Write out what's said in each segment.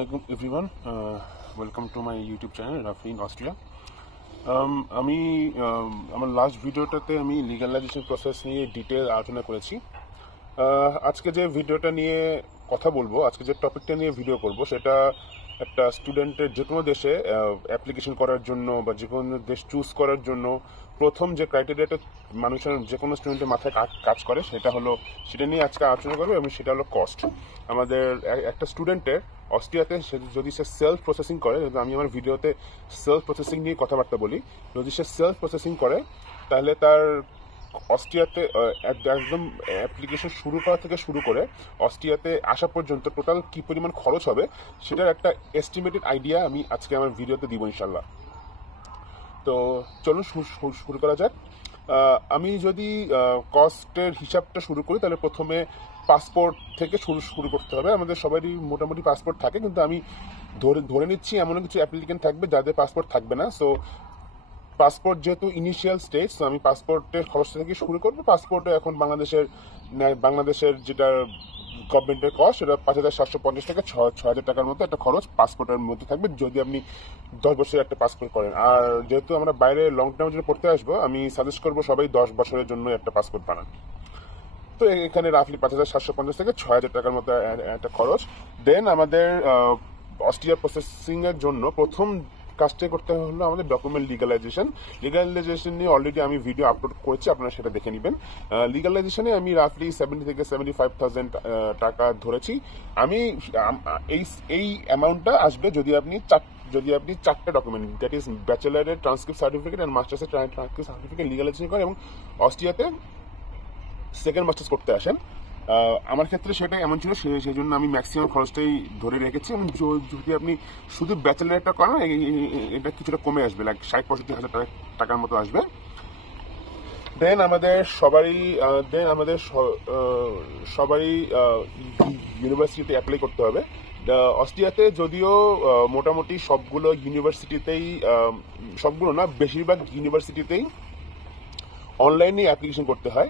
Assalamualaikum everyone. Welcome to my YouTube channel Rafi in Austria. আমি আমার last ভিডিওটাতে আমি লিগ্যালাইজেশন প্রসেস নিয়ে ডিটেল আলোচনা করেছি। আজকে যে ভিডিওটা নিয়ে কথা বলবো, আজকে যে টপিকটা নিয়ে ভিডিও করব, সেটা একটা স্টুডেন্টের যে কোনো দেশে অ্যাপ্লিকেশন করার জন্য বা যে কোনো দেশ চুজ করার জন্য প্রথম যে ক্রাইটেরিয়াটা মানুষের যে কোনো স্টুডেন্টের মাথায় কাজ করে সেটা নিয়ে আজকে আলোচনা করবো, এবং সেটা হলো কস্ট। আমাদের একটা স্টুডেন্টের অস্ট্রিয়াতে যদি সে সেলফ প্রসেসিং করে, আমি আমার ভিডিওতে সেলফ প্রসেসিং নিয়ে কথাবার্তা বলি, যদি সে সেলফ প্রসেসিং করে তাহলে তার অস্ট্রিয়াতে একদম অ্যাপ্লিকেশন শুরু করা থেকে শুরু করে অস্ট্রিয়াতে আসা পর্যন্ত টোটাল কি পরিমাণ খরচ হবে সেটার একটা এস্টিমেটেড আইডিয়া আমি আজকে আমার ভিডিওতে দিব ইনশাল্লাহ। তো চলুন শুরু করা যাক। আমি যদি কস্টের হিসাবটা শুরু করি তাহলে প্রথমে পাসপোর্ট থেকে শুরু করতে হবে। আমাদের সবারই মোটামুটি পাসপোর্ট থাকে, কিন্তু আমি ধরে নিচ্ছি এমন কিছু অ্যাপ্লিকেন্ট থাকবে যাদের পাসপোর্ট থাকবে না। সো পাসপোর্ট যেহেতু ইনিশিয়াল স্টেজ, তো আমি পাসপোর্টের খরচ থেকে শুরু করবো। পাসপোর্টে এখন বাংলাদেশের যেটা গভর্নমেন্টের কস্ট, সেটা 5,750 থেকে 6,000 টাকার মতো একটা খরচ পাসপোর্টের মধ্যে থাকবে যদি আপনি 10 বছরের একটা পাসপোর্ট করেন। আর যেহেতু আমরা বাইরে লং টার্মের জন্য পড়তে আসবো, আমি সাজেস্ট করবো সবাই 10 বছরের জন্য একটা পাসপোর্ট বানান। তো এখানে রাফলি 5,750 থেকে 6,000 টাকার মতো একটা খরচ। দেন আমাদের অস্ট্রিয়া প্রসেসিং এর জন্য প্রথম কাজটা করতে হলো আমাদের ডকুমেন্ট লিগালাইজেশন নিয়ে অলরেডি আমি ভিডিও আপলোড করেছি, আপনারা সেটা দেখে নেবেন। লিগালাইজেশনে আমি রাফলি 70 থেকে 75,000 টাকা ধরেছি। আমি এই অ্যামাউন্টটা আসবে যদি আপনি চারটে ডকুমেন্ট, দ্যাট ইজ ব্যাচেলারের ট্রান্সক্রিপ্ট সার্টিফিকেট অ্যান্ড মাস্টার্সের ট্রান্সক্রিপ্ট সার্টিফিকেট লিগালাইজেশন করেন এবং অস্ট্রিয়াতে সেকেন্ড মাস্টার্স করতে আসেন। আমার ক্ষেত্রে সেটা এমন ছিল, সেই জন্য আমি ম্যাক্সিমাম খরচটাই ধরে রেখেছি। এবং যদি আপনি শুধু ব্যাচেলারটা করেন, এটা কিছুটা কমে আসবে, লাইক 60-65 হাজার টাকার মতো আসবে। দেন আমাদের সবারই ইউনিভার্সিটিতে অ্যাপ্লাই করতে হবে। অস্ট্রিয়াতে যদিও মোটামুটি সবগুলো ইউনিভার্সিটিতেই, সবগুলো না, বেশিরভাগ ইউনিভার্সিটিতেই অনলাইনে অ্যাপ্লিকেশন করতে হয়।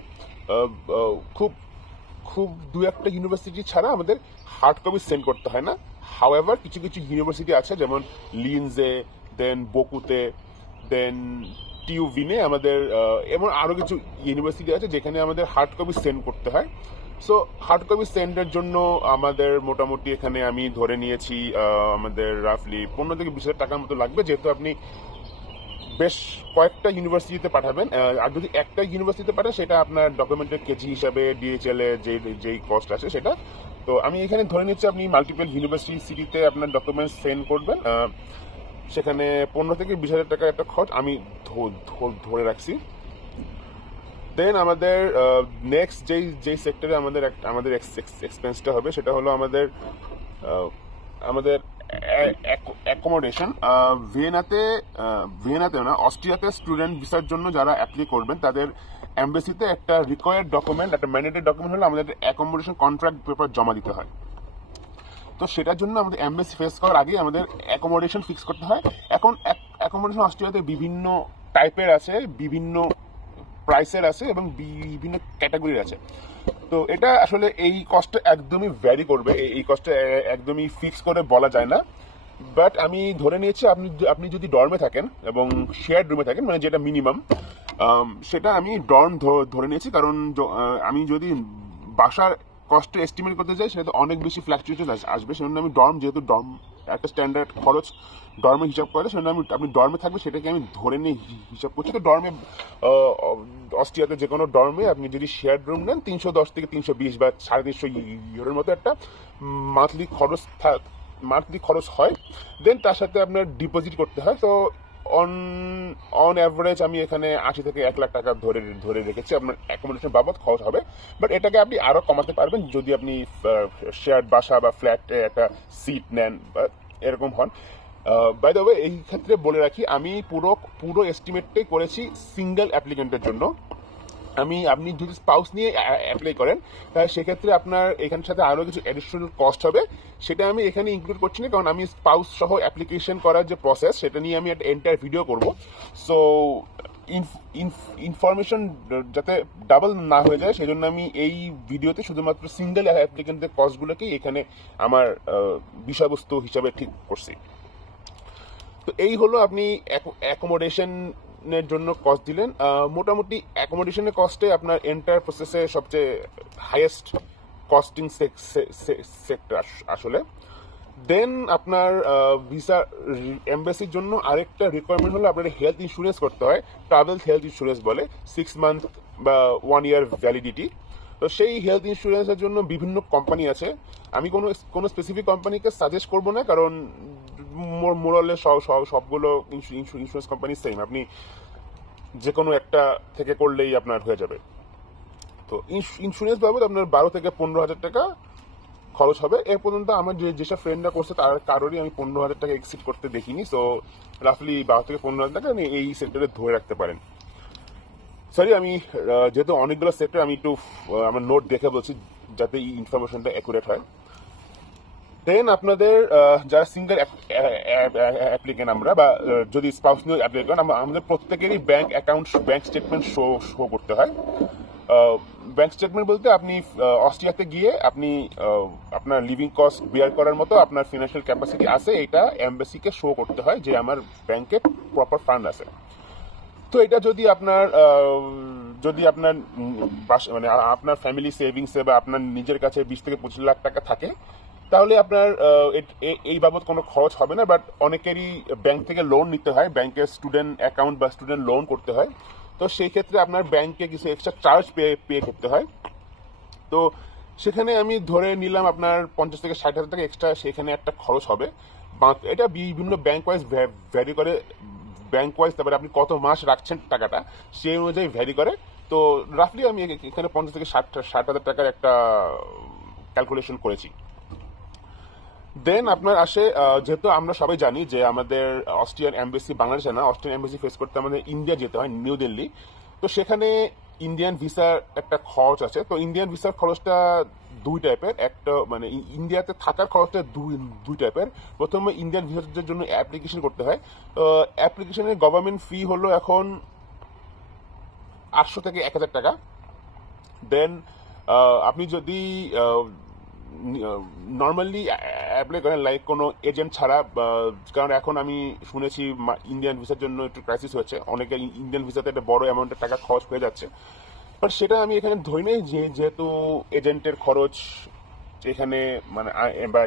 খুব দু একটা ইউনিভার্সিটি ছাড়া আমাদের হার্ড কপি সেন্ড করতে হয় না। হাউএভার কিছু ইউনিভার্সিটি আছে, যেমন লিনজে, দেন বোকুতে, দেন টিউভিনে আমাদের, এবং আরো কিছু ইউনিভার্সিটি আছে যেখানে আমাদের হার্ড কপি সেন্ড করতে হয়। সো হার্ড কপি সেন্ডের জন্য আমাদের মোটামুটি এখানে আমি ধরে নিয়েছি আমাদের রাফলি 15 থেকে 20 হাজার টাকার মতো লাগবে, যেহেতু আপনি বেশ কয়েকটা ইউনিভার্সিটিতে পাঠাবেন। আর যদি একটা ইউনিভার্সিটিতে পাঠান, সেটা আপনার ডকুমেন্টের কেজি হিসাবে ডিএচএল এর যেই কস্ট আছে সেটা। তো আমি এখানে ধরে নিচ্ছি আপনি মাল্টিপল ইউনিভার্সিটিতে আপনার ডকুমেন্ট সেন্ড করবেন, সেখানে 15 থেকে 20 হাজার টাকার একটা খরচ আমি ধরে রাখছি। দেন আমাদের নেক্সট যেই সেক্টরে আমাদের এক্সপেন্সটা হবে সেটা হলো আমাদের অ্যাকোমোডেশন। ভিয়েনাতেও না, অস্ট্রিয়াতে স্টুডেন্ট ভিসার জন্য যারা অ্যাপ্লাই করবেন তাদের এমবাসিতে একটা রিকোয়ার্ড ডকুমেন্ট, একটা ম্যান্ডেটরি ডকুমেন্ট হলো আমাদের অ্যাকোমোডেশন কন্ট্রাক্ট পেপার জমা দিতে হয়। তো সেটার জন্য আমাদের এমবাসি ফেস করার আগে আমাদের অ্যাকোমোডেশন ফিক্স করতে হয়। এখন অ্যাকোমোডেশন অস্ট্রিয়াতে বিভিন্ন টাইপের আছে, বিভিন্ন প্রাইসের আছে এবং বিভিন্ন ক্যাটাগরির আছে। তো এটা আসলে এই কস্টটা একদমই ভ্যারি করবে, এই কস্টটা একদমই ফিক্স করে বলা যায় না। বাট আমি ধরে নিয়েছি আপনি যদি ডর্মে থাকেন এবং শেয়ার্ড রুমে থাকেন, মানে যেটা মিনিমাম, সেটা আমি ডর্ম ধরে নিয়েছি। কারণ আমি যদি বাসার কস্ট এস্টিমেট করতে চাই, সেটা তো অনেক বেশি ফ্ল্যাকচুয়েশন আসবে। সেজন্য আমি যেহেতু ডর্ম একটা স্ট্যান্ডার্ড খরচ ডর্মে হিসাব করে, সেজন্য আপনি ডর্মে থাকবে সেটাকে আমি ধরে নিয়ে হিসাব করছি। তো ডর্মে অস্ট্রিয়াতে যে কোনো ডর্মে আপনি যদি শেয়ার্ড রুম নেন, 310 থেকে 320 বা 350 ইউরোর মতো একটা মান্থলি খরচ হয়। দেন তার সাথে আপনার ডিপোজিট করতে হয়। তো অন অ্যাভারেজ আমি এখানে 80 থেকে 1 লাখ টাকা ধরে রেখেছি আপনার অ্যাকোমোডেশন বাবদ খরচ হবে। বাট এটাকে আপনি আরো কমাতে পারবেন যদি আপনি শেয়ার্ড বাসা বা ফ্ল্যাটে একটা সিট নেন বা এরকম হন। বাই দ্য ওয়ে, এই ক্ষেত্রে বলে রাখি, আমি পুরো এস্টিমেটটাই করেছি সিঙ্গেল অ্যাপ্লিকেন্টের জন্য। আপনি যদি স্পাউস নিয়ে অ্যাপ্লাই করেন তাহলে সেক্ষেত্রে আপনার এখানের সাথে আরো কিছু অ্যাডিশনাল কস্ট হবে, সেটা আমি এখানে ইনক্লুড করছি না, কারণ আমি স্পাউস সহ অ্যাপ্লিকেশন করার যে প্রসেস সেটা নিয়ে আমি একটা এন্টায়ার ভিডিও করব। সো ইনফরমেশন যাতে ডাবল না হয়ে যায়, সেই জন্য আমি এই ভিডিওতে শুধুমাত্র সিঙ্গেল অ্যাপ্লিকেন্টের কস্টগুলোকেই এখানে আমার বিষয়বস্তু হিসাবে ঠিক করছি। তো এই হলো আপনি অ্যাকোমোডেশনের জন্য কস্ট দিলেন। মোটামুটি অ্যাকোমোডেশনের কস্টে আপনার এন্টায়ার প্রসেসে সবচেয়ে হাইয়েস্ট কস্টিং সেক্টর আসলে। দেন আপনার ভিসা এমবাসির জন্য আরেকটা রিকোয়ারমেন্ট হলো আপনার হেলথ ইন্স্যুরেন্স করতে হয়, ট্রাভেল হেলথ ইন্স্যুরেন্স বলে, 6 মান্থ বা 1 ইয়ার ভ্যালিডিটি। তো সেই হেলথ ইন্স্যুরেন্সের জন্য বিভিন্ন কোম্পানি আছে। আমি কোনো স্পেসিফিক কোম্পানিকে সাজেস্ট করব না, কারণ মোরালে সবগুলো ইন্স্যুরেন্স কোম্পানি সেম, আপনি যে কোনো একটা থেকে করলেই আপনার হয়ে যাবে। তো ইন্স্যুরেন্স বাবদ আপনার 12 থেকে 15,000 টাকা খরচ হবে। এ পর্যন্ত আমার যেসব ফ্রেন্ডরা করছে তার কারোরই আমি 15,000 টাকা এক্সিড করতে দেখিনি। সো রাফলি 12 থেকে 15,000 টাকা আপনি এই সেক্টরে ধরে রাখতে পারেন। সরি, আমি যেহেতু অনেকগুলো সেক্টর, আমি একটু আমার নোট দেখে বলছি যাতে এই ইনফরমেশনটা অ্যাকুরেট হয়। দেন আপনাদের যারা সিঙ্গেল অ্যাপ্লিকেন্ট আমরা, বা যদি স্পাউস নিয়ে অ্যাপ্লিকেন্ট, আমাদের প্রত্যেকেরই ব্যাংক স্টেটমেন্ট শো করতে হয়। ব্যাংক স্টেটমেন্ট বলতে আপনি অস্ট্রিয়াতে গিয়ে আপনি আপনার লিভিং কস্ট বিয়ার করার মতো আপনার ফিনান্সিয়াল ক্যাপাসিটি আছে, এটা এমবাসিকে শো করতে হয় যে আমার ব্যাংকে প্রপার ফান্ড আছে। তো এটা যদি আপনার মানে আপনার ফ্যামিলি সেভিংসে বা আপনার নিজের কাছে 20 থেকে 25 লাখ টাকা থাকে, তাহলে আপনার এই বাবদ কোনো খরচ হবে না। বাট অনেকেরই ব্যাংক থেকে লোন নিতে হয়, ব্যাংকের স্টুডেন্ট অ্যাকাউন্ট বা স্টুডেন্ট লোন করতে হয়। তো সেই ক্ষেত্রে আপনার ব্যাংকে কিছু এক্সট্রা চার্জ পে করতে হয়। তো সেখানে আমি ধরে নিলাম আপনার 50 থেকে 60,000 টাকা এক্সট্রা সেখানে একটা খরচ হবে। এটা বিভিন্ন ব্যাংক ওয়াইজ ভ্যারি করে, ব্যাংক ওয়াইজ, তারপরে আপনি কত মাস রাখছেন টাকাটা সেই অনুযায়ী ভ্যারি করে। তো রাফলি আমি এখানে 50 থেকে 60,000 টাকার একটা ক্যালকুলেশন করেছি। দেন আপনার আসে, যেহেতু আমরা সবাই জানি যে আমাদের অস্ট্রিয়ান এমবাসি বাংলাদেশে না, অস্ট্রিয়ান এমবাসি ফেস করতে আমাদের ইন্ডিয়া যেতে হয়, নিউ দিল্লি। তো সেখানে ইন্ডিয়ান ভিসার একটা খরচ আছে। তো ইন্ডিয়ান ভিসার খরচটা দুই টাইপের, একটা মানে ইন্ডিয়াতে থাকার খরচটা দুই টাইপের। প্রথমে ইন্ডিয়ান ভিসার জন্য অ্যাপ্লিকেশন করতে হয়। তো অ্যাপ্লিকেশনের গভর্নমেন্ট ফি হলো এখন 800 থেকে 1,000 টাকা। দেন আপনি যদি নর্মালি অ্যাপ্লাই করেন, লাইক কোনো এজেন্ট ছাড়া, কারণ এখন আমি শুনেছি ইন্ডিয়ান ভিসার জন্য একটু ক্রাইসিস হচ্ছে, অনেকে ইন্ডিয়ান ভিসাতে একটা বড় অ্যামাউন্টের টাকা খরচ হয়ে যাচ্ছে। বাট সেটা আমি এখানে ধরি নাই, যেহেতু এজেন্টের খরচ এখানে মানে বা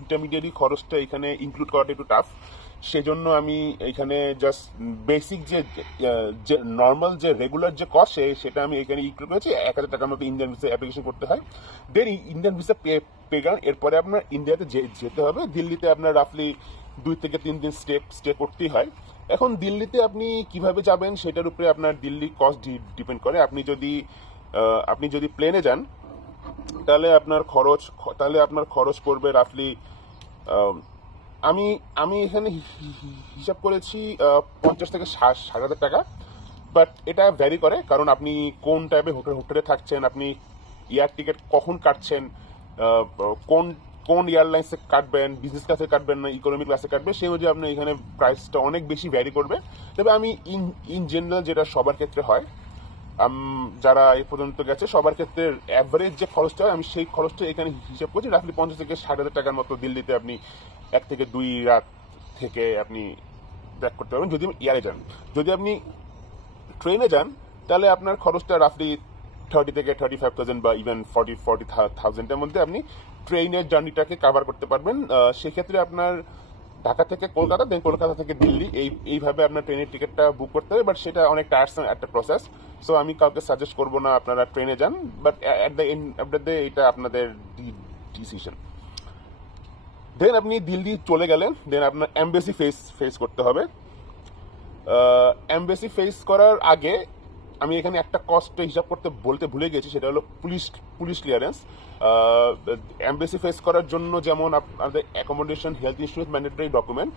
ইন্টারমিডিয়েট খরচটা এখানে ইনক্লুড করাটা একটু টাফ। সেজন্য আমি এখানে জাস্ট বেসিক যে নর্মাল যে রেগুলার যে কস্ট সেটা আমি এখানে ইনক্লুড করেছি। 1,000 টাকার মতো ইন্ডিয়ান ভিসা অ্যাপ্লিকেশন করতে হয়। দেন ইন্ডিয়ান ভিসা পেগান এরপরে আপনার ইন্ডিয়াতে যেতে হবে। দিল্লিতে আপনার রাফলি 2 থেকে 3 দিন স্টে করতেই হয়। এখন দিল্লিতে আপনি কিভাবে যাবেন সেটার উপরে আপনার দিল্লি কস্ট ডিপেন্ড করে। আপনি যদি প্লেনে যান তাহলে আপনার খরচ পড়বে রাফলি, আমি এখানে হিসাব করেছি 50 থেকে 60,000 টাকা। বাট এটা ভ্যারি করে, কারণ আপনি কোন টাইপের হোটেলে থাকছেন, আপনি এয়ার টিকিট কখন কাটছেন, কোন এয়ারলাইন্সে কাটবেন, বিজনেস ক্লাসে কাটবেন না ইকোনমি ক্লাসে কাটবেন, সেই অনুযায়ী আপনার এখানে প্রাইসটা অনেক বেশি ভ্যারি করবে। তবে আমি ইন জেনারেল, যেটা সবার ক্ষেত্রে হয়, যারা এই পর্যন্ত গেছে সবার ক্ষেত্রে অ্যাভারেজ যে খরচটা হয়, আমি সেই খরচটা এখানে হিসাব করছি রাফলি 50 থেকে 60,000 টাকার মতো। দিল্লিতে আপনি 1 থেকে 2 রাত থেকে আপনি ব্যাক করতে পারবেন যদি এয়ারে যান। যদি আপনি ট্রেনে যান তাহলে আপনার খরচটা রাফলি 30 থেকে 35,000 বা ইভেন 40,000-এর মধ্যে আপনি ট্রেনের জার্নিটাকে কাভার করতে পারবেন। সেক্ষেত্রে আপনার ঢাকা থেকে কলকাতা, দেন কলকাতা থেকে দিল্লি, এইভাবে আপনার ট্রেনের টিকিটটা বুক করতে হবে। বাট সেটা অনেক টায়ারসাম একটা প্রসেস। সো আমি কাউকে সাজেস্ট করবো না আপনারা ট্রেনে যান, but at the end of the day এটা আপনাদের ডিসিশন। দেন আপনি দিল্লি চলে গেলেন, দেন আপনার এমবাসি ফেস করতে হবে। এমবাসি ফেস করার আগে আমি এখানে একটা কস্ট হিসাব করতে বলতে ভুলে গেছি, সেটা হলো পুলিশ ক্লিয়ারেন্স। এমবাসি ফেস করার জন্য যেমন আপনাদের accommodation, health insurance mandatory document,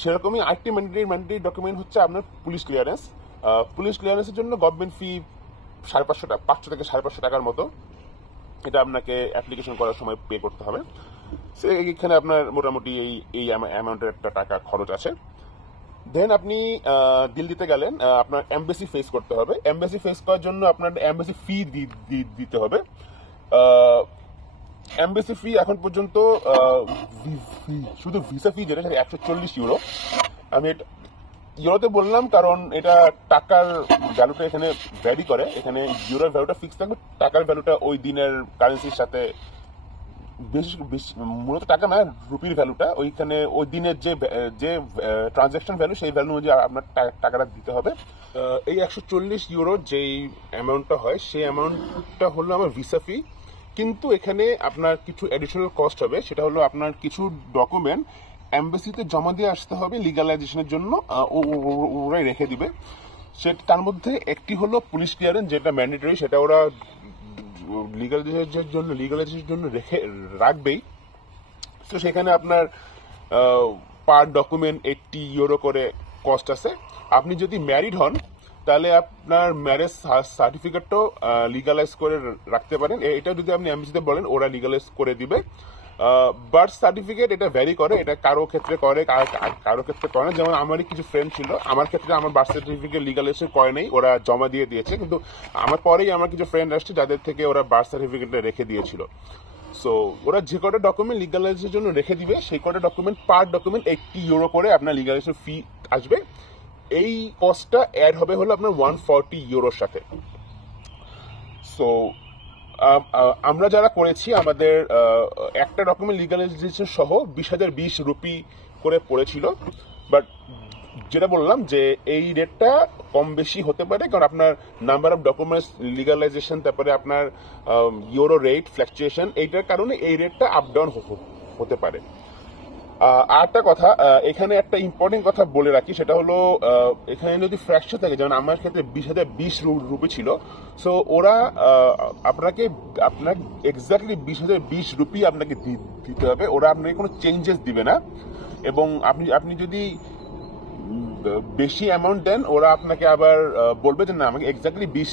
সেরকমই আরেকটি ম্যান্ডেটরি ডকুমেন্ট হচ্ছে আপনার পুলিশ ক্লিয়ারেন্স। পুলিশ ক্লিয়ারেন্সের জন্য গভর্নমেন্ট ফি 500 থেকে 550 টাকার মতো। এটা আপনাকে অ্যাপ্লিকেশন করার সময় পে করতে হবে। এখানে আপনার মোটামুটি এই অ্যামাউন্টের একটা টাকা খরচ আছে। দেন আপনি ডিল দিতে গেলেন, আপনার এমবেসি ফেস করতে হবে। এমবেসি ফেস করার জন্য আপনার এমবেসি ফি দিতে হবে। এমবেসি ফি এখন পর্যন্ত শুধু ভিসা ফি যেটা সেটা 140 ইউরো। আমি ইউরোতে বললাম কারণ এটা টাকার ভ্যালুটা এখানে ভ্যারি করে, এখানে ইউরোর ভ্যালুটা ফিক্স থাকবে, টাকার ভ্যালুটা ওই দিনের কারেন্সির সাথে মূলত টাকা না, রুপির ভ্যালুটা ওইখানে ওই দিনের যে ট্রানজাকশন ভ্যালু সেই ভ্যালু অনুযায়ী আপনার টাকাটা দিতে হবে। এই 140 ইউরো যেই অ্যামাউন্টটা হয় সেই অ্যামাউন্টটা হলো আমার ভিসা ফি। কিন্তু এখানে আপনার কিছু অ্যাডিশনাল কস্ট হবে, সেটা হলো আপনার কিছু ডকুমেন্ট এমবাসিতে জমা দিয়ে আসতে হবে লিগালাইজেশনের জন্য, ওরাই রেখে দিবে। তার মধ্যে একটি হলো পুলিশ ক্লিয়ারেন্স, যেটা ম্যান্ডেটরি, সেটা ওরা লিগালাইজেশনের জন্য রাখবেই। তো সেখানে আপনার পার ডকুমেন্ট 80 ইউরো করে কস্ট আছে। আপনি যদি ম্যারিড হন তাহলে আপনার ম্যারেজ সার্টিফিকেটটাও লিগালাইজ করে রাখতে পারেন। এটা যদি আপনি এমবিসিতে বলেন ওরা লিগালাইজ করে দিবে। বার্থ সার্টিফিকেট এটা ভ্যারি করে, এটা কারো ক্ষেত্রে করে কারো ক্ষেত্রে করে না। যেমন আমারই কিছু ফ্রেন্ড ছিল, আমার ক্ষেত্রে আমার বার্থ সার্টিফিকেট লিগালাইজেশন করে নেই, ওরা জমা দিয়ে দিয়েছে। কিন্তু আমার পরেই আমার কিছু ফ্রেন্ড আসছে যাদের থেকে ওরা বার্থ সার্টিফিকেটটা রেখে দিয়েছিল। সো ওরা যে কটা ডকুমেন্ট লিগালাইজেশনের জন্য রেখে দিবে সেই কটা ডকুমেন্ট পার ডকুমেন্ট 80 ইউরো করে আপনার লিগালাইজেশন ফি আসবে। এই কস্টটা অ্যাড হবে হলো আপনার 140 ইউরোর সাথে। সো আমরা যারা করেছি আমাদের একটা ডকুমেন্ট লিগালাইজেশন সহ 20,020 রুপি করে পড়েছিল। বাট যেটা বললাম যে এই রেটটা কম বেশি হতে পারে, কারণ আপনার নাম্বার অফ ডকুমেন্টস লিগালাইজেশন, তারপরে আপনার ইউরো রেট ফ্ল্যাকচুয়েশন, এইটার কারণে এই রেটটা আপ ডাউন হতে পারে। আর একটা কথা, এখানে একটা ইম্পর্টেন্ট কথা বলে রাখি, সেটা হলো এখানে যদি ফ্র্যাকচার থাকে, যেমন আমার ক্ষেত্রে 20,020 রুপি ছিল, সো ওরা আপনার এক্স্যাক্টলি 20,020 রুপি আপনাকে দিতে হবে, ওরা আপনাকে কোনো চেঞ্জেস দিবে না। এবং আপনি যদি বেশি অ্যামাউন্ট দেন ওরা আপনাকে আবার বলবে যে না আমাকে এক্স্যাক্টলি 20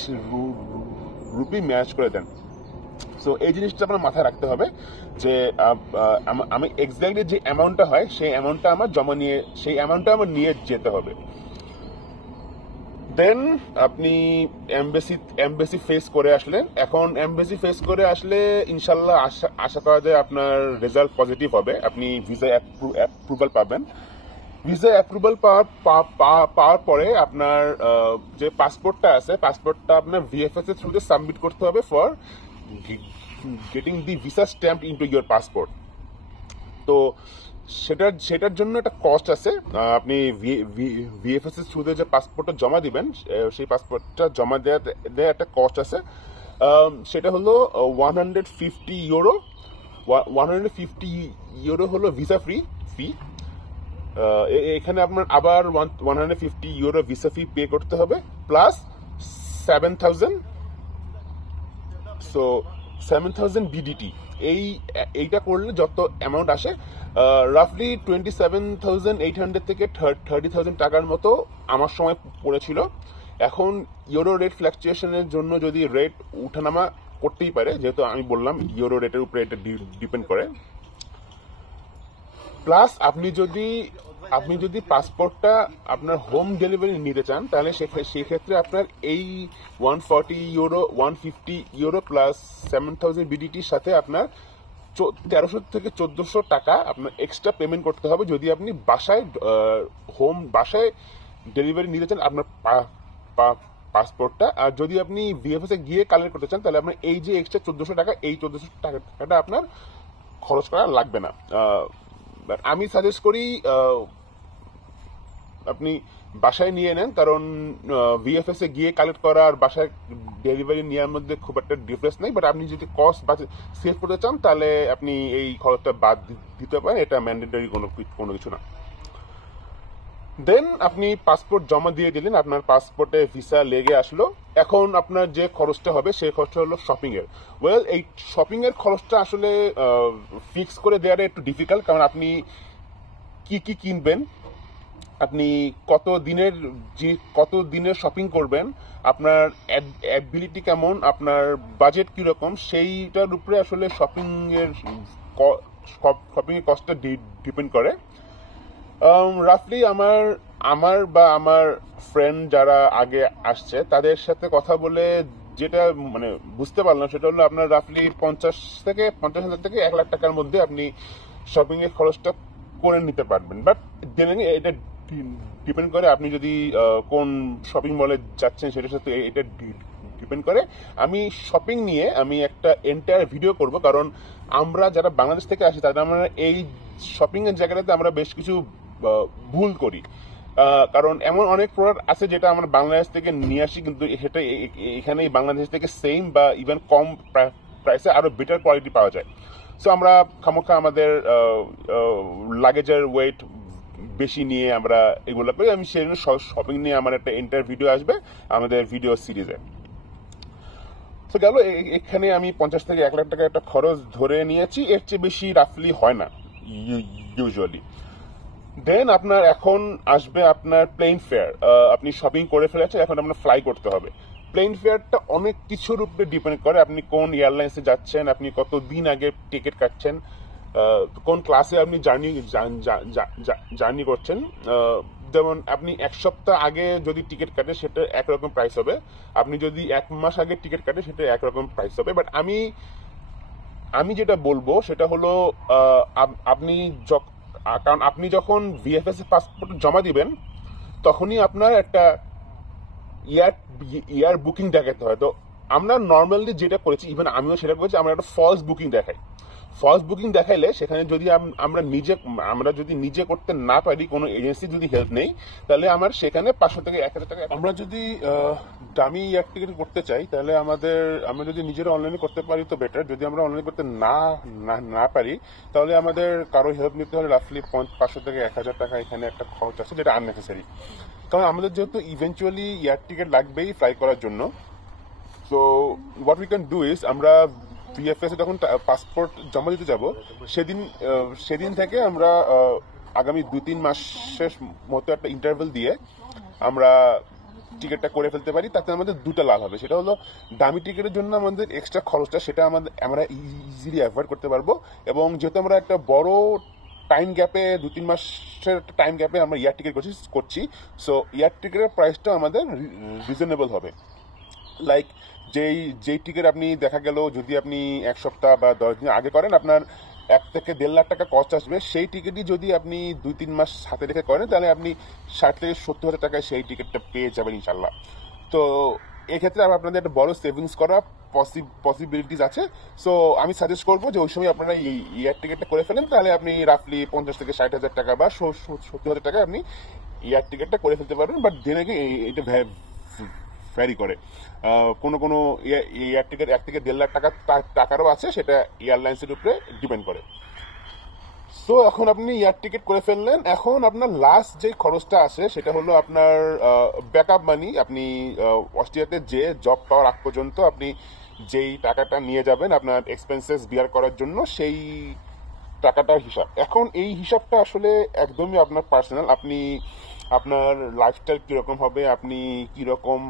রুপি ম্যাচ করে দেন। সো এই জিনিসটা আপনার মাথায় রাখতে হবে যে আমি এক্স্যাক্টলি যে অ্যামাউন্টটা হয় সেই অ্যামাউন্টটা আমার নিয়ে যেতে হবে। দেন আপনি এমবেসি ফেস করে আসলেন। এখন এমবেসি ফেস করে আসলে ইনশাল্লাহ আশা করা যায় আপনার রেজাল্ট পজিটিভ হবে, আপনি ভিসা অ্যাপ্রুভাল পাবেন। ভিসা অ্যাপ্রুভাল পাওয়ার পরে আপনার যে পাসপোর্টটা আছে, পাসপোর্টটা আপনার ভিএফএস এর থ্রুতে সাবমিট করতে হবে for getting the visa stamp into your passport. তো সেটার জন্য একটা কস্ট আছে। আপনি ভিএফএস এর থ্রুতে যে পাসপোর্টটা জমা দিবেন সেই পাসপোর্টটা জমা দেওয়া একটা কস্ট আছে, সেটা হলো 150 ইউরো। 150 ইউরো হলো ভিসা ফি। এখানে আপনার আবার 150 ইউরো ভিসা ফি পে করতে হবে, প্লাস 7,000, সো 7,000 বিডিটি। এইটা করলে যত অ্যামাউন্ট আসে রাফলি 27,800 থেকে 30,000 টাকার মতো আমার সময় পড়েছিল। এখন ইউরো রেট ফ্ল্যাকচুয়েশনের জন্য যদি রেট উঠানামা করতেই পারে, যেহেতু আমি বললাম ইউরো রেটের উপরে এটা ডিপেন্ড করে। প্লাস আপনি যদি পাসপোর্টটা আপনার হোম ডেলিভারি নিতে চান তাহলে সেক্ষেত্রে আপনার এই 150 ইউরো প্লাস 7,000 বিডিটির সাথে আপনার 1300 থেকে 1400 টাকা আপনার এক্সট্রা পেমেন্ট করতে হবে যদি আপনি বাসায় ডেলিভারি নিতে চান আপনার পাসপোর্টটা। আর যদি আপনি ভিএফএস এ গিয়ে কালেক্ট করতে চান তাহলে আপনার এই যে এক্সট্রা 1400 টাকা, এই 1400 টাকাটা আপনার খরচ করা লাগবে না। আমি সাজেস্ট করি আপনি বাসায় নিয়ে নেন, কারণ ভিএফএস এ গিয়ে কালেক্ট করা আর বাসায় ডেলিভারি নেওয়ার মধ্যে খুব একটা ডিফারেন্স নেই। বাট আপনি যদি কস্ট সেভ করতে চান তাহলে আপনি এই খরচটা বাদ দিতে পারেন, এটা ম্যান্ডেটরি কোনো কিছু না। দেন আপনি পাসপোর্ট জমা দিয়ে দিলেন, আপনার পাসপোর্টে ভিসা লেগে আসলো। এখন আপনার যে খরচটা হবে সেই খরচটা হলো শপিং এর। এই শপিং এর খরচটা আসলে ফিক্স করে দেওয়াটা একটু ডিফিকাল্ট, কারণ আপনি কি কিনবেন, আপনি কত দিনের শপিং করবেন, আপনার অ্যাবিলিটি কেমন, আপনার বাজেট কিরকম, সেইটার উপরে আসলে শপিং এর কস্টটা ডিপেন্ড করে। রাফলি আমার আমার বা আমার ফ্রেন্ড যারা আগে আসছে তাদের সাথে কথা বলে যেটা মানে বুঝতে পারলাম সেটা হলো আপনার রাফলি 50,000 থেকে 1 লাখ টাকার মধ্যে আপনি শপিং এর খরচটা করে নিতে পারবেন। বাট দেন এটা ডিপেন্ড করে আপনি যদি কোন শপিং মলে যাচ্ছেন সেটার সাথে এটা ডিপেন্ড করে। আমি শপিং নিয়ে আমি একটা এন্টায়ার ভিডিও করব, কারণ আমরা যারা বাংলাদেশ থেকে আসি তারা আমরা এই শপিং এর জায়গাটাতে আমরা বেশ কিছু ভুল করি। কারণ এমন অনেক প্রোডাক্ট আছে যেটা আমরা বাংলাদেশ থেকে নিয়ে আসি, কিন্তু সেটা এখানে বাংলাদেশ থেকে সেম বা ইভেন কম প্রাইসে আরো বেটার কোয়ালিটি পাওয়া যায়। সো আমরা খামোখা আমাদের লাগেজের ওয়েট বেশি নিয়ে আমরা এগুলো করি। আমি সেই জন্য শপিং নিয়ে আমার একটা এন্টার ভিডিও আসবে আমাদের ভিডিও সিরিজে। তো গেল এখানে আমি 50 থেকে 1 লাখ টাকা একটা খরচ ধরে নিয়েছি, এর চেয়ে বেশি রাফলি হয় না ইউজুয়ালি। দেন আপনার এখন আসবে আপনার প্লেন ফেয়ার। আপনি শপিং করে ফেলেছেন, এখন আপনার ফ্লাই করতে হবে। প্লেন ফেয়ারটা অনেক কিছুর উপরে ডিপেন্ড করে, আপনি কোন এয়ারলাইন্সে যাচ্ছেন, আপনি কতদিন আগে টিকিট কাটছেন, কোন ক্লাসে আপনি জার্নি করছেন। যেমন আপনি 1 সপ্তাহ আগে যদি টিকিট কাটে সেটা একরকম প্রাইস হবে, আপনি যদি 1 মাস আগে টিকিট কাটে সেটা একরকম প্রাইস হবে। বাট আমি যেটা বলবো সেটা হলো আপনি কারণ আপনি যখন ভিএফএস পাসপোর্ট জমা দিবেন তখনই আপনার একটা ইয়ার বুকিং দেখাতে হয়। তো আমরা নর্মালি যেটা করেছি, ইভেন আমিও সেটা করেছি, আমরা একটা ফলস বুকিং দেখাই। ফলস বুকিং দেখাইলে সেখানে যদি আমরা যদি নিজে করতে না পারি, কোনো এজেন্সি যদি হেল্প নেই, তাহলে আমার সেখানে 500 থেকে 1,000 টাকা। আমরা যদি দামি এয়ার টিকিট করতে চাই তাহলে আমরা যদি নিজেরা অনলাইনে করতে পারি তো বেটার। যদি আমরা অনলাইনে করতে না পারি তাহলে আমাদের কারো হেল্প নিতে হলে রাফলি 500 থেকে 1,000 টাকা এখানে একটা খরচ আছে, যেটা আননেসেসারি। কারণ আমাদের যেহেতু ইভেন্চুয়ালি এয়ার টিকিট লাগবেই ফ্লাই করার জন্য। So what we can do is, আমরা ভিএফএস এ যখন পাসপোর্ট জমা দিতে যাব সেদিন থেকে আমরা আগামী 2-3 মাসের মতো একটা ইন্টারভেল দিয়ে আমরা টিকিটটা করে ফেলতে পারি। তাতে আমাদের দুটো লাভ হবে, সেটা হলো দামি টিকিটের জন্য আমাদের এক্সট্রা খরচটা সেটা আমরা ইজিলি অ্যাভয়েড করতে পারবো। এবং যেহেতু আমরা একটা বড় টাইম গ্যাপে 2-3 মাসের টাইম গ্যাপে আমরা এয়ার টিকিট করছি, সো এয়ার টিকিটের প্রাইসটা আমাদের রিজনেবল হবে। লাইক যেই টিকিট আপনি দেখা গেল যদি আপনি 1 সপ্তাহ বা 10 দিন আগে করেন আপনার 1 থেকে 1.5 লাখ টাকা কস্ট আসবে, সেই টিকিটই যদি আপনি 2-3 মাস হাতে রেখে করেন তাহলে আপনি 60 থেকে 70 হাজার টাকায় সেই টিকিটটা পেয়ে যাবেন ইনশাল্লাহ। তো এক্ষেত্রে আপনাদের একটা বড় সেভিংস করা পসিবিলিটিস আছে। সো আমি সাজেস্ট করবো যে ওই সময় আপনারা এই এয়ার টিকিটটা করে ফেলেন, তাহলে আপনি রাফলি 50 থেকে 60 হাজার টাকা বা 70 হাজার টাকা আপনি এয়ার টিকিটটা করে ফেলতে পারবেন। বাট দেন আগে এটা ভ্যারি করে, কোনো এয়ার টিকিট 1 থেকে 1.5 লাখ টাকারও আছে, সেটা এয়ারলাইন্সের উপরে ডিপেন্ড করে। সো এখন আপনি এয়ার টিকিট করে ফেললেন, এখন আপনার লাস্ট যে খরচটা আছে সেটা হলো আপনার ব্যাকআপ মানি। আপনি অস্ট্রিয়াতে যে জব পাওয়ার আগ পর্যন্ত আপনি যেই টাকাটা নিয়ে যাবেন আপনার এক্সপেন্সেস বিয়ার করার জন্য, সেই টাকাটার হিসাব। এখন এই হিসাবটা আসলে একদমই আপনার পার্সোনাল। আপনার লাইফস্টাইল কিরকম হবে, আপনি কিরকম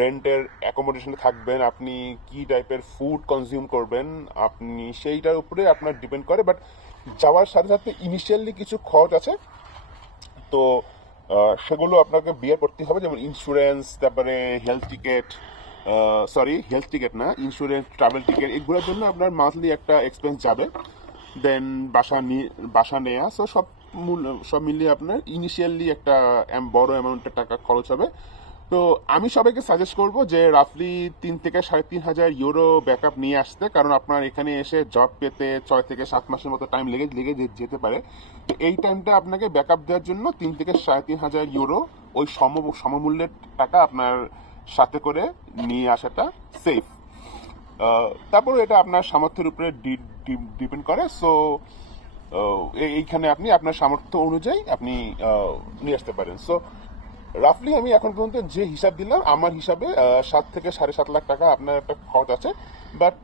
রেন্টের অ্যাকোমোডেশনে থাকবেন, আপনি কি টাইপের ফুড কনজিউম করবেন, আপনি সেইটার উপরে আপনার ডিপেন্ড করে। বাট যাওয়ার সাথে সাথে ইনিশিয়ালি কিছু খরচ আছে, তো সেগুলো আপনাকে বিয়ার করতে হবে, যেমন ইন্স্যুরেন্স, তারপরে হেলথ টিকিট না, ইন্স্যুরেন্স, ট্রাভেল টিকিট, এগুলোর জন্য আপনার মান্থলি একটা এক্সপেন্স যাবে। দেন বাসা নেওয়া, সব মিলিয়ে আপনার ইনিশিয়ালি একটা বড় অ্যামাউন্টের টাকা খরচ হবে। তো আমি সবাইকে সাজেস্ট করব যে রাফলি 3 থেকে 3,500 ইউরো ব্যাকআপ নিয়ে আসতে, কারণ আপনার এখানে এসে জব পেতে 6 থেকে 7 মাসের মতো টাইম লেগে যেতে পারে। তো এই টাইমটা আপনাকে ব্যাকআপ দেওয়ার জন্য 3 থেকে 3,500 ইউরো ওই সমমূল্যের টাকা আপনার সাথে করে নিয়ে আসাটা সেফ। তারপর এটা আপনার সামর্থ্যের উপরে ডিপেন্ড করে। সো এইখানে আপনি আপনার সামর্থ্য অনুযায়ী আপনি নিয়ে আসতে পারেন। সো রাফলি আমি এখন পর্যন্ত যে হিসাব দিলাম, আমার হিসাবে 7 থেকে 7.5 লাখ টাকা আপনার একটা খরচ আছে। বাট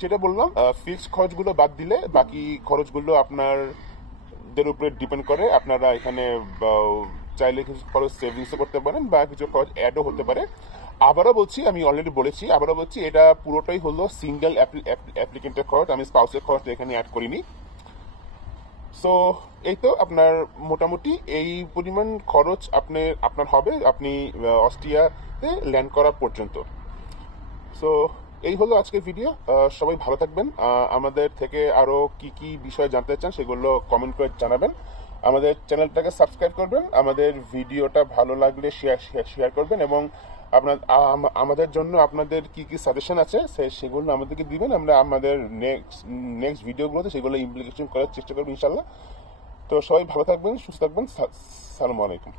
যেটা বললাম, ফিক্সড খরচগুলো বাদ দিলে বাকি খরচগুলো আপনাদের উপরে ডিপেন্ড করে। আপনারা এখানে চাইলে কিছু খরচ সেভিংসও করতে পারেন বা কিছু খরচ অ্যাডও হতে পারে। আবারও বলছি, আমি অলরেডি বলেছি, আবারও বলছি, এটা পুরোটাই হলো সিঙ্গেল অ্যাপ্লিকেন্টের খরচ, আমি স্পাউসের খরচ এখানে অ্যাড করিনি। সো এই তো আপনার মোটামুটি এই পরিমাণ খরচ আপনার হবে আপনি অস্ট্রিয়াতে ল্যান্ড করা পর্যন্ত। সো এই হলো আজকের ভিডিও। সবাই ভালো থাকবেন। আমাদের থেকে আরো কি কি বিষয় জানতে চান সেগুলো কমেন্ট করে জানাবেন। আমাদের চ্যানেলটাকে সাবস্ক্রাইব করবেন, আমাদের ভিডিওটা ভালো লাগলে শেয়ার করবেন, এবং আপনার আমাদের জন্য আপনাদের কি কি সাজেশন আছে সেগুলো আমাদেরকে দিবেন। আমরা আমাদের নেক্সট ভিডিওগুলোতে সেগুলো ইমপ্লিকেশন করার চেষ্টা করবো ইনশাল্লাহ। তো সবাই ভালো থাকবেন, সুস্থ থাকবেন। সালামু আলাইকুম।